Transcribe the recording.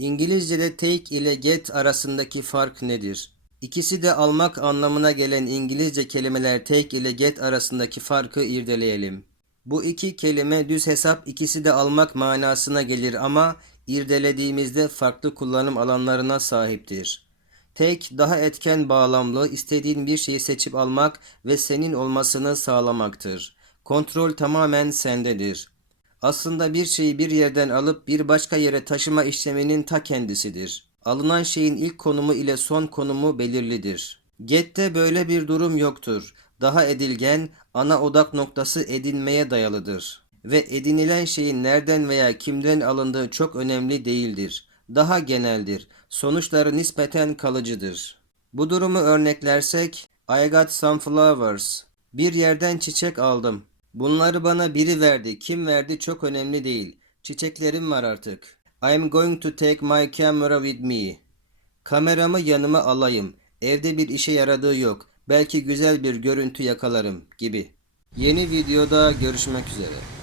İngilizce'de take ile get arasındaki fark nedir? İkisi de almak anlamına gelen İngilizce kelimeler take ile get arasındaki farkı irdeleyelim. Bu iki kelime düz hesap ikisi de almak manasına gelir ama irdelediğimizde farklı kullanım alanlarına sahiptir. Take daha etken bağlamlı, istediğin bir şeyi seçip almak ve senin olmasını sağlamaktır. Kontrol tamamen sendedir. Aslında bir şeyi bir yerden alıp bir başka yere taşıma işleminin ta kendisidir. Alınan şeyin ilk konumu ile son konumu belirlidir. Get'te böyle bir durum yoktur. Daha edilgen, ana odak noktası edinmeye dayalıdır. Ve edinilen şeyin nereden veya kimden alındığı çok önemli değildir. Daha geneldir. Sonuçları nispeten kalıcıdır. Bu durumu örneklersek, I got some flowers. Bir yerden çiçek aldım. Bunları bana biri verdi. Kim verdi çok önemli değil. Çiçeklerim var artık. I'm going to take my camera with me. Kameramı yanıma alayım. Evde bir işe yaradığı yok. Belki güzel bir görüntü yakalarım gibi. Yeni videoda görüşmek üzere.